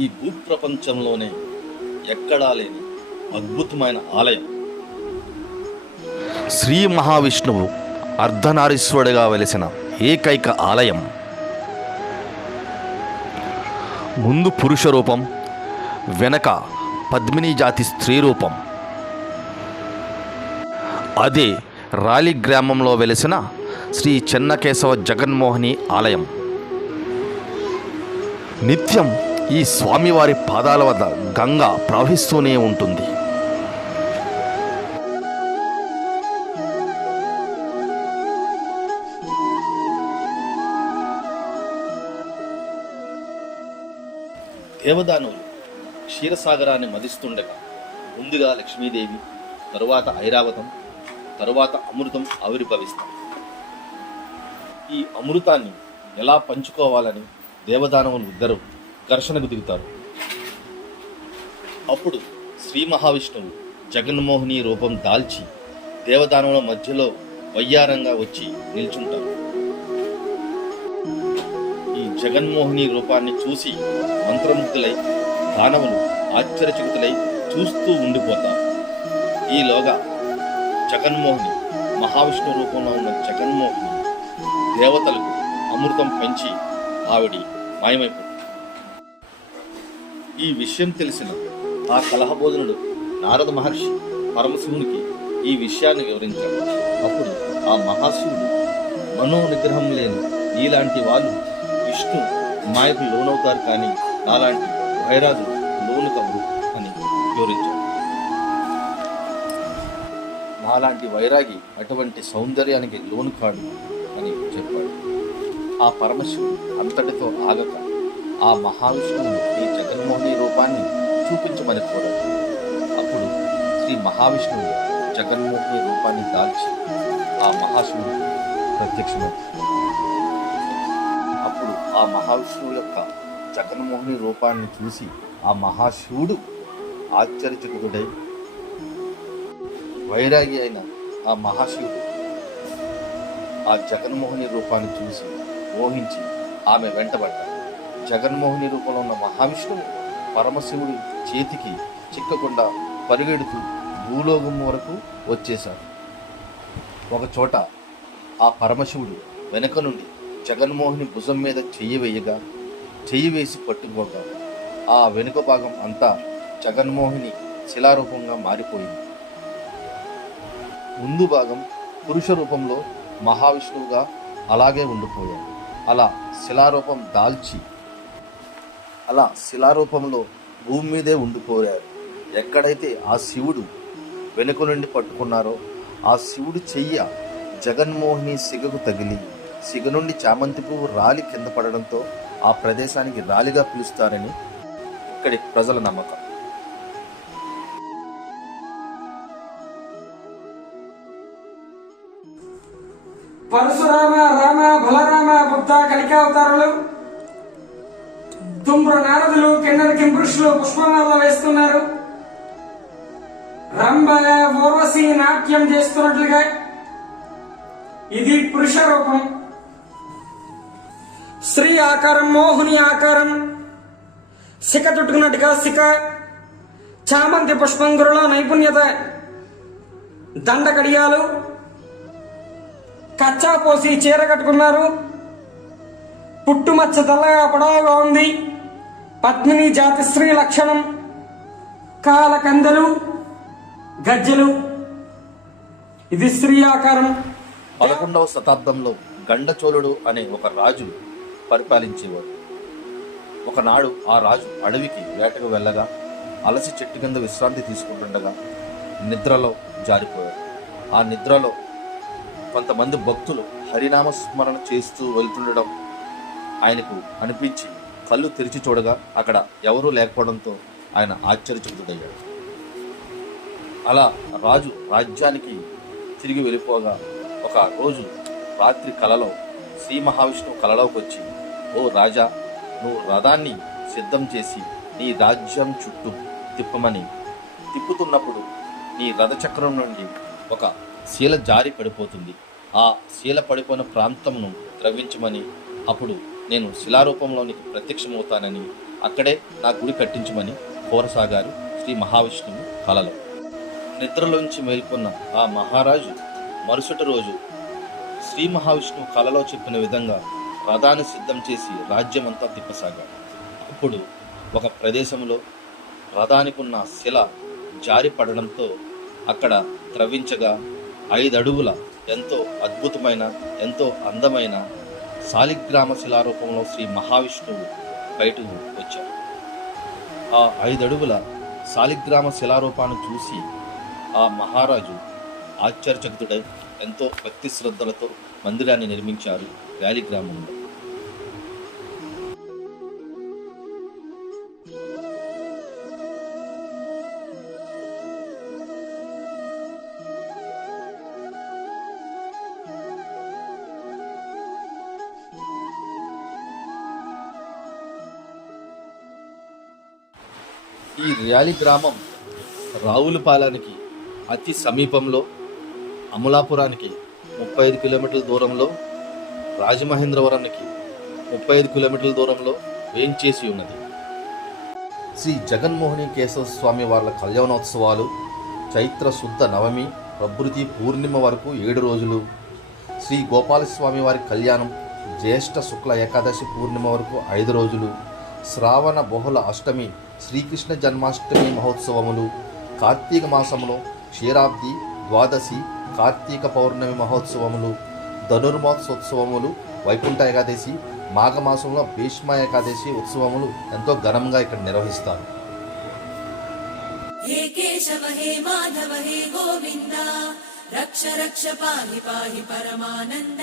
ఈ భూప్రపంచంలోనే ఎక్కడా లేని అద్భుతమైన ఆలయం శ్రీ మహావిష్ణువు అర్ధనారీశ్వరుడిగా వెలిసిన ఏకైక ఆలయం. ముందు పురుష రూపం, వెనక పద్మిని జాతి స్త్రీ రూపం. అదే రాలి గ్రామంలో వెలిసిన శ్రీ చెన్నకేశవ జగన్మోహిని ఆలయం. నిత్యం ఈ స్వామివారి పాదాల వద్ద గంగ ప్రవహిస్తూనే ఉంటుంది. దేవదానులు క్షీరసాగరాన్ని మదిస్తుండగా ముందుగా లక్ష్మీదేవి, తరువాత ఐరావతం, తరువాత అమృతం ఆవిర్భవిస్తాయి. ఈ అమృతాన్ని ఎలా పంచుకోవాలని దేవదానవులు ఇద్దరు ఘర్షణకు దిగుతారు. అప్పుడు శ్రీ మహావిష్ణువు జగన్మోహిని రూపం దాల్చి దేవదానవుల మధ్యలో వయ్యారంగా వచ్చి నిల్చుంటారు. ఈ జగన్మోహిని రూపాన్ని చూసి మంత్రముగ్ధులై దానవులు ఆశ్చర్యచకితులై చూస్తూ ఉండిపోతారు. ఈలోగా జగన్మోహిని, మహావిష్ణు రూపంలో ఉన్న జగన్మోహిని దేవతలకు అమృతం పంచి ఆవిడి మాయమైపోతుంది. ఈ విషయం తెలిసిన ఆ కలహబోధనుడు నారద మహర్షి పరమశివునికి ఈ విషయాన్ని వివరించాడు. అప్పుడు ఆ మహాశివుడు, మనోనిగ్రహం లేని నీలాంటి వాళ్ళు విష్ణు మాయకు లోనవుతారు, కానీ నాలాంటి వైరాజు లోను కవరు అని వివరించాడు. నాలాంటి వైరాగి అటువంటి సౌందర్యానికి లోను కాడు అని చెప్పాడు. ఆ పరమశివుడు అంతటితో ఆగక ఆ మహావిష్ణువుని ఈ జగన్మోహిని రూపాన్ని చూపించమని కోరాడు. అప్పుడు శ్రీ మహావిష్ణువు జగన్మోహిని రూపాన్ని దాల్చి ఆ మహాశివుడు ప్రత్యక్షమవుతాడు. అప్పుడు ఆ మహావిష్ణువు యొక్క జగన్మోహిని రూపాన్ని చూసి ఆ మహాశివుడు ఆశ్చర్యచకితుడై, వైరాగి అయిన ఆ మహాశివుడు ఆ జగన్మోహిని రూపాన్ని చూసి మోహించి ఆమె వెంటబడ్డాడు. జగన్మోహిని రూపంలో ఉన్న మహావిష్ణువు పరమశివుడి చేతికి చిక్కకుండా పరిగెడుతూ భూలోకం వరకు వచ్చేశాడు. ఒకచోట ఆ పరమశివుడు వెనక నుండి జగన్మోహిని భుజం మీద చెయ్యి వేసి పట్టుకోగా ఆ వెనుక భాగం అంతా జగన్మోహిని శిలారూపంగా మారిపోయింది. ముందు భాగం పురుష రూపంలో మహావిష్ణువుగా అలాగే ఉండిపోయాడు. అలా శిలారూపంలో భూమి మీదే ఉండిపోయారు. ఎక్కడైతే ఆ శివుడు వెనుక నుండి పట్టుకున్నారో ఆ శివుడు చెయ్య జగన్మోహిని సిగకు తగిలి సిగ నుండి చామంతి పువ్వు రాలి కింద పడడంతో ఆ ప్రదేశానికి రాలిగా పిలుస్తారని ఇక్కడి ప్రజల నమ్మకం. పరశురామ, రామ, బలరామ, బుద్ధ, కలికావతారులు, తుంబ్ర నారదులు, కిన్నర కింపురుషులు పుష్పమాల వేస్తున్నారు. రంభ, ఊర్వశి నాట్యం చేస్తున్నట్లుగా ఇది పురుష రూపం. స్త్రీ ఆకారం, మోహిని ఆకారం, శిఖ చుట్టుకున్నట్టుగా శిఖ, చామంతి పుష్పం గురుల నైపుణ్యత, దండ కడియాలు, కచ్చా పోసి చీర కట్టుకున్నారు. పుట్టుమచ్చ తెల్లగా పొడవుగా ఉంది. పద్మిని జాతి స్త్రీ లక్షణం, కాల కందెలు, గజ్జెలు. ఇది స్త్రీ ఆకారం. 11వ శతాబ్దంలో గండచోళుడు అనే ఒక రాజు పరిపాలించేవాడు. ఒకనాడు ఆ రాజు అడవికి వేటకు వెళ్ళగా అలసి చెట్టు కింద విశ్రాంతి తీసుకుంటుండగా నిద్రలో జారిపోయాడు. ఆ నిద్రలో కొంతమంది భక్తులు హరినామ స్మరణ చేస్తూ వెళ్తుండడం ఆయనకు అనిపించి కళ్ళు తెరిచి చూడగా అక్కడ ఎవరూ లేకపోవడంతో ఆయన ఆశ్చర్యచకితుడయ్యాడు. అలా రాజు రాజ్యానికి తిరిగి వెళ్ళిపోగా ఒక రోజు రాత్రి కలలో శ్రీ మహావిష్ణువు కలలోకి వచ్చి, ఓ రాజా, నువ్వు రథాన్ని సిద్ధం చేసి నీ రాజ్యం చుట్టూ తిప్పమని తిప్పుతున్నప్పుడు నీ రథచక్రం నుండి ఒక శీల జారి పడిపోతుంది. ఆ శీల పడిపోయిన ప్రాంతంను త్రవ్వించమని, అప్పుడు నేను శిలారూపంలోనికి ప్రత్యక్షమవుతానని, అక్కడే నా గుడి కట్టించమని కోరసాగారు శ్రీ మహావిష్ణువు కలలో. నిద్రలోంచి మేల్కొన్న ఆ మహారాజు మరుసటి రోజు శ్రీ మహావిష్ణువు కలలో చెప్పిన విధంగా రథాన్ని సిద్ధం చేసి రాజ్యమంతా తిప్పసాగాడు. అప్పుడు ఒక ప్రదేశంలో రథానికి ఉన్న శిల జారి పడడంతో అక్కడ త్రవ్వించగా 5 అడుగుల ఎంతో అద్భుతమైన, ఎంతో అందమైన శాలిగ్రామ శిలారూపంలో శ్రీ మహావిష్ణువు బయటకు వచ్చారు. ఆ 5 అడుగుల శాలిగ్రామ శిలారూపాన్ని చూసి ఆ మహారాజు ఆశ్చర్యచకితుడై ఎంతో భక్తి శ్రద్ధలతో మందిరాన్ని నిర్మించారు వ్యాలీ గ్రామంలో. ఈ ర్యాలీ గ్రామం రావులపాలెనికి అతి సమీపంలో, అమలాపురానికి 35 కిలోమీటర్ల దూరంలో, రాజమహేంద్రవరానికి 35 కిలోమీటర్ల దూరంలో వేంచేసి ఉన్నది. శ్రీ జగన్మోహిని కేశవ స్వామి వార్ల కళ్యాణోత్సవాలు చైత్ర శుద్ధ నవమి ప్రభృతి పూర్ణిమ వరకు 7 రోజులు, శ్రీ గోపాలస్వామి వారి కళ్యాణం జ్యేష్ఠ శుక్ల ఏకాదశి పూర్ణిమ వరకు 5 రోజులు, శ్రావణ బహుళ అష్టమి శ్రీకృష్ణ జన్మాష్టమి మహోత్సవములు, కార్తీక మాసంలో క్షీరాబ్ది ద్వాదశి కార్తీక పౌర్ణమి మహోత్సవములు, ధనుర్మాసోత్సవములు, వైకుంఠ ఏకాదశి, మాఘమాసంలో భీష్మ ఏకాదశి ఉత్సవములు ఎంతో ఘనంగా ఇక్కడ నిర్వహిస్తారు. हे केशव हे माधव हे गोविन्द रक्ष रक्ष पाहि पाहि परमानन्द।